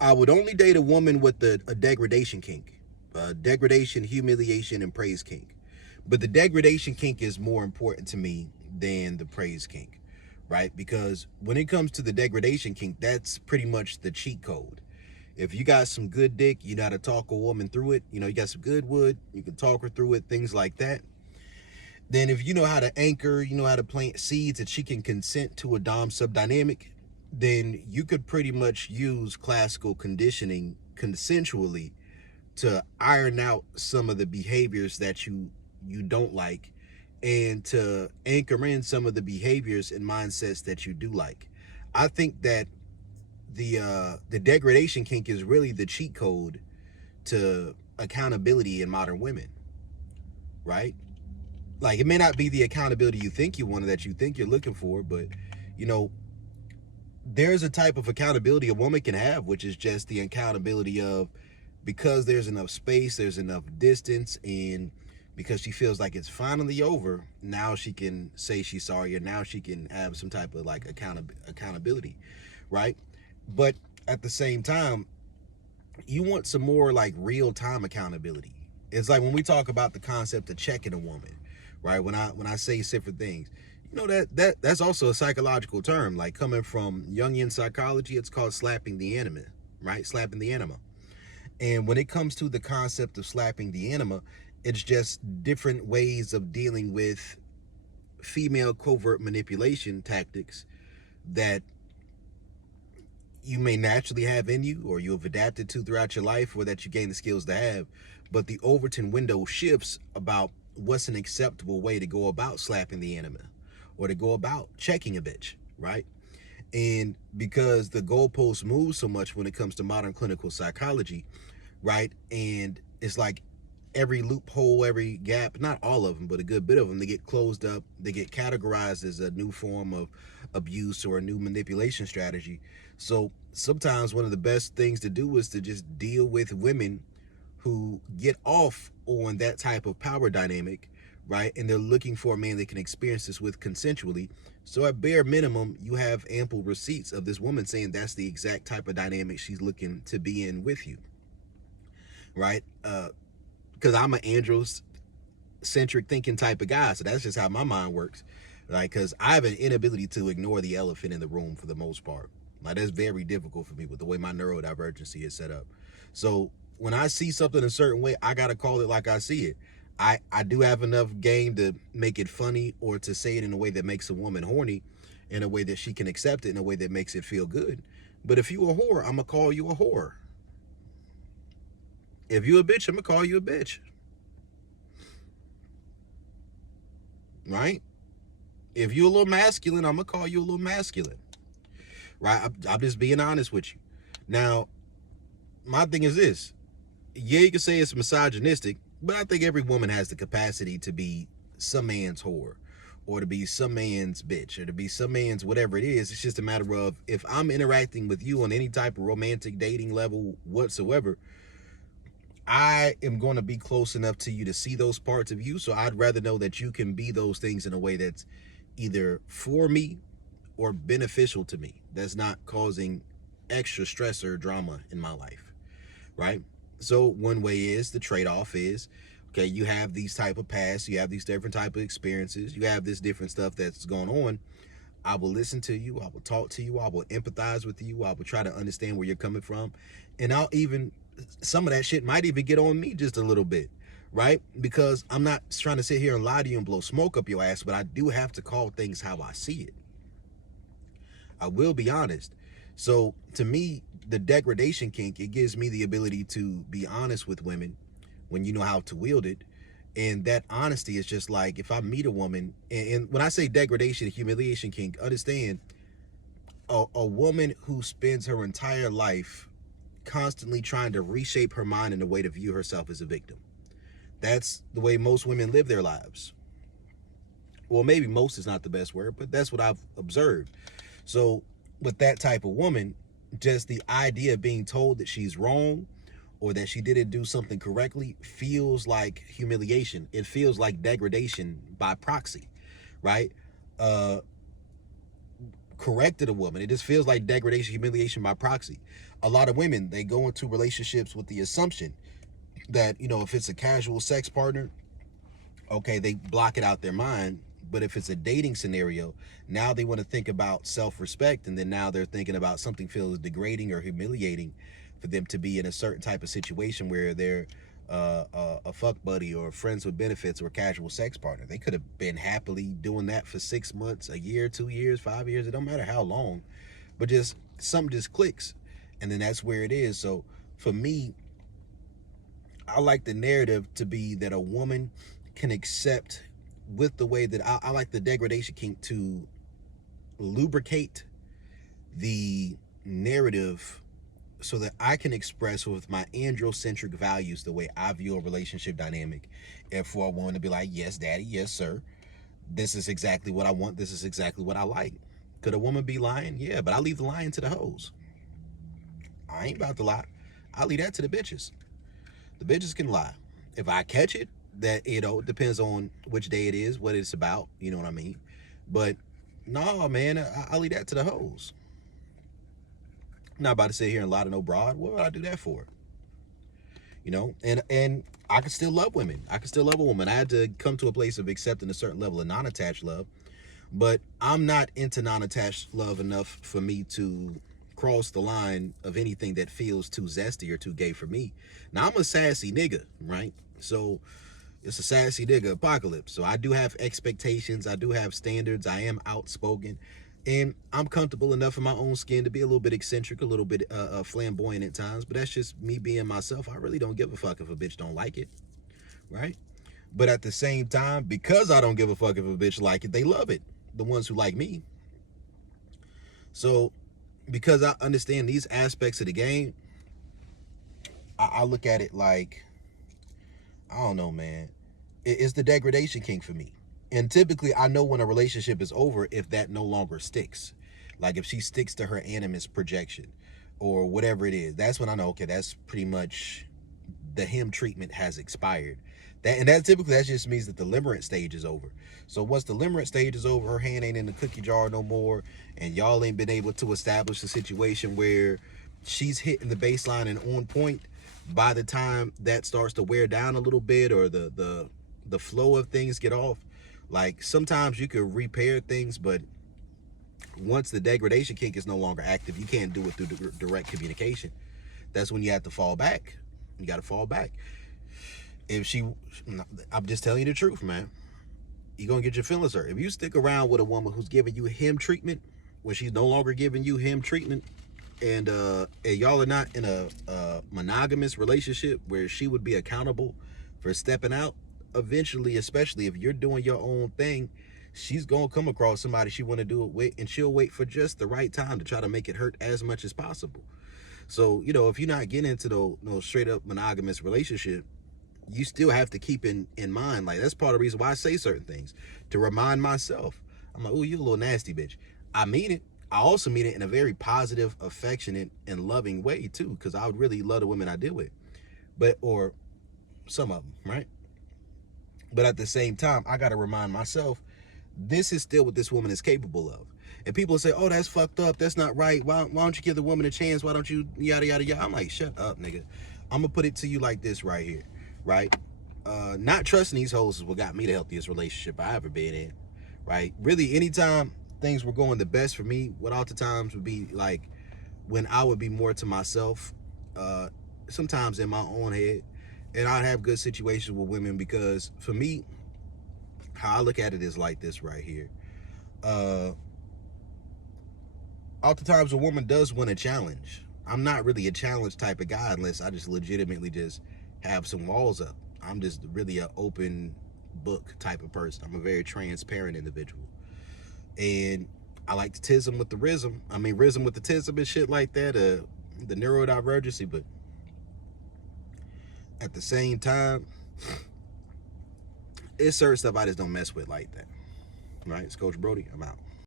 I would only date a woman with a degradation kink, degradation, humiliation, and praise kink. But the degradation kink is more important to me than the praise kink, right? Because when it comes to the degradation kink, that's pretty much the cheat code. If you got some good dick, you know how to talk a woman through it. You know, you got some good wood, you can talk her through it, things like that. Then if you know how to anchor, you know how to plant seeds that she can consent to a dom sub dynamic, then you could pretty much use classical conditioning consensually to iron out some of the behaviors that you don't like, and to anchor in some of the behaviors and mindsets that you do like. I think that the degradation kink is really the cheat code to accountability in modern women, right? Like, it may not be the accountability you think you want, that you think you're looking for, but you know, there's a type of accountability a woman can have, which is just the accountability of, because there's enough space, there's enough distance, and because she feels like it's finally over, now she can say she's sorry, or now she can have some type of like accountability, right? But at the same time, you want some more like real time accountability. It's like when we talk about the concept of checking a woman, right? When I say different things, you know, that's also a psychological term, like coming from Jungian psychology. It's called slapping the anima, right? Slapping the anima. And when it comes to the concept of slapping the anima, it's just different ways of dealing with female covert manipulation tactics that you may naturally have in you, or you have adapted to throughout your life, or that you gain the skills to have. But the Overton window shifts about what's an acceptable way to go about slapping the anima, or to go about checking a bitch, right? And because the goalposts move so much when it comes to modern clinical psychology, right? And it's like every loophole, every gap, not all of them, but a good bit of them, they get closed up, they get categorized as a new form of abuse or a new manipulation strategy. So sometimes one of the best things to do is to just deal with women who get off on that type of power dynamic, right? And they're looking for a man they can experience this with consensually. So at bare minimum, you have ample receipts of this woman saying that's the exact type of dynamic she's looking to be in with you, right? Because I'm an androcentric thinking type of guy, so that's just how my mind works, right? Because I have an inability to ignore the elephant in the room for the most part. Like, that's very difficult for me with the way my neurodivergency is set up. So when I see something a certain way, I gotta call it like I see it. I do have enough game to make it funny, or to say it in a way that makes a woman horny, in a way that she can accept it, in a way that makes it feel good. But if you a whore, I'm gonna call you a whore. If you a bitch, I'm gonna call you a bitch, right? If you a little masculine, I'm gonna call you a little masculine, right? I'm just being honest with you. Now, my thing is this: yeah, you can say it's misogynistic, but I think every woman has the capacity to be some man's whore, or to be some man's bitch, or to be some man's whatever it is. It's just a matter of, if I'm interacting with you on any type of romantic dating level whatsoever, I am going to be close enough to you to see those parts of you. So I'd rather know that you can be those things in a way that's either for me or beneficial to me, that's not causing extra stress or drama in my life, right? So one way is, the trade-off is, okay, you have these type of pasts, you have these different type of experiences, you have this different stuff that's going on. I will listen to you, I will talk to you, I will empathize with you, I will try to understand where you're coming from, and I'll even, some of that shit might even get on me just a little bit, right? Because I'm not trying to sit here and lie to you and blow smoke up your ass, but I do have to call things how I see it. I will be honest. So to me, the degradation kink, it gives me the ability to be honest with women when you know how to wield it. And that honesty is just like, if I meet a woman, and when I say degradation, humiliation kink, understand, a woman who spends her entire life constantly trying to reshape her mind in a way to view herself as a victim. That's the way most women live their lives. Well, maybe most is not the best word, but that's what I've observed. So with that type of woman, just the idea of being told that she's wrong, or that she didn't do something correctly, feels like humiliation. It feels like degradation by proxy, right? Corrected a woman, it just feels like degradation, humiliation by proxy. A lot of women, they go into relationships with the assumption that, if it's a casual sex partner, okay, they block it out their mind. But if it's a dating scenario, now they want to think about self-respect, and then now they're thinking about something feels degrading or humiliating for them to be in a certain type of situation where they're a fuck buddy or friends with benefits or a casual sex partner. They could have been happily doing that for 6 months, a year, 2 years, 5 years. It don't matter how long, but just something just clicks, and then that's where it is. So for me, I like the narrative to be that a woman can accept, with the way that I like the degradation kink to lubricate the narrative so that I can express with my androcentric values the way I view a relationship dynamic. And for a woman to be like, yes, daddy, yes, sir, this is exactly what I want, this is exactly what I like. Could a woman be lying? Yeah, but I leave the lying to the hoes. I ain't about to lie. I leave that to the bitches. The bitches can lie. If I catch it, that, depends on which day it is, what it's about, you know what I mean? But no, man, I leave that to the hoes. I'm not about to sit here and lie to no broad. What would I do that for? And I can still love women. I can still love a woman. I had to come to a place of accepting a certain level of non-attached love, but I'm not into non-attached love enough for me to cross the line of anything that feels too zesty or too gay for me. Now, I'm a sassy nigga, right? So it's a sassy nigga apocalypse. So I do have expectations. I do have standards. I am outspoken. And I'm comfortable enough in my own skin to be a little bit eccentric, a little bit flamboyant at times. But that's just me being myself. I really don't give a fuck if a bitch don't like it, right? But at the same time, because I don't give a fuck if a bitch like it, they love it. The ones who like me. So because I understand these aspects of the game, I look at it like, I don't know, man. It's the degradation king for me. And typically, I know when a relationship is over if that no longer sticks. Like if she sticks to her animus projection or whatever it is, that's when I know, okay, that's pretty much the him treatment has expired. That typically, that just means that the limerent stage is over. So once the limerent stage is over, her hand ain't in the cookie jar no more, and y'all ain't been able to establish a situation where she's hitting the baseline and on point. By the time that starts to wear down a little bit, or the flow of things get off, like sometimes you can repair things, but once the degradation kink is no longer active, you can't do it through direct communication. That's when you have to fall back. You got to fall back. If she, I'm just telling you the truth, man. You're going to get your feelings hurt. If you stick around with a woman who's giving you him treatment, when she's no longer giving you him treatment, and y'all are not in a monogamous relationship where she would be accountable for stepping out, eventually, especially if you're doing your own thing, she's going to come across somebody she want to do it with, and she'll wait for just the right time to try to make it hurt as much as possible. So, if you're not getting into no straight up monogamous relationship, you still have to keep in mind, like, that's part of the reason why I say certain things, to remind myself. I'm like, oh, you a little nasty bitch. I mean it. I also mean it in a very positive, affectionate, and loving way too, because I would really love the women I deal with, or some of them, right? But at the same time, I got to remind myself, this is still what this woman is capable of. And people say, oh, that's fucked up, that's not right, why don't you give the woman a chance, why don't you yada yada yada. I'm like, shut up, nigga. I'm gonna put it to you like this right here, right? Not trusting these hoes is what got me the healthiest relationship I ever been in, right? Really, anytime things were going the best for me, what oftentimes would be like when I would be more to myself, sometimes in my own head, and I'd have good situations with women. Because for me, how I look at it is like this right here. Oftentimes a woman does win a challenge. I'm not really a challenge type of guy unless I just legitimately just have some walls up. I'm just really an open book type of person. I'm a very transparent individual. And I like to tism with the rism. I mean, rism with the tism and shit like that, the neurodivergency. But at the same time, it's certain stuff I just don't mess with like that. Right? It's Coach Brody. I'm out.